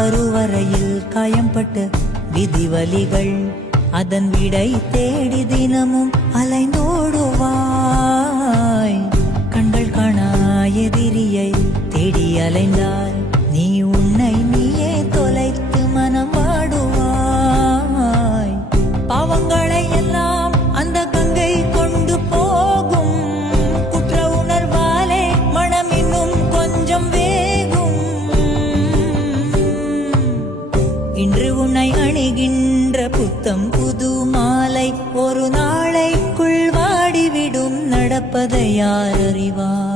கருவறையில் காயம்பட்ட விதிவலிகள் அதன் விடை தேடி தினமும் அலைந்தோடுவாய். கண்கள் காணா எதிரியை தேடி அலைந்தால் நீ உன்னை நீயே தொலைத்து மனம் வாடுவாய். பாவங்களை எல்லாம் அந்த கங்கை கொண்டு போகும். குற்ற உணர்வாலே மனம் இன்னும் கொஞ்சம் வேகும். இன்று உன்னை அணிகின்ற புத்தம் புது மாலை ஒரு நாளைக்குள் வாடிவிடும். நடப்பதை யார் அறிவார்?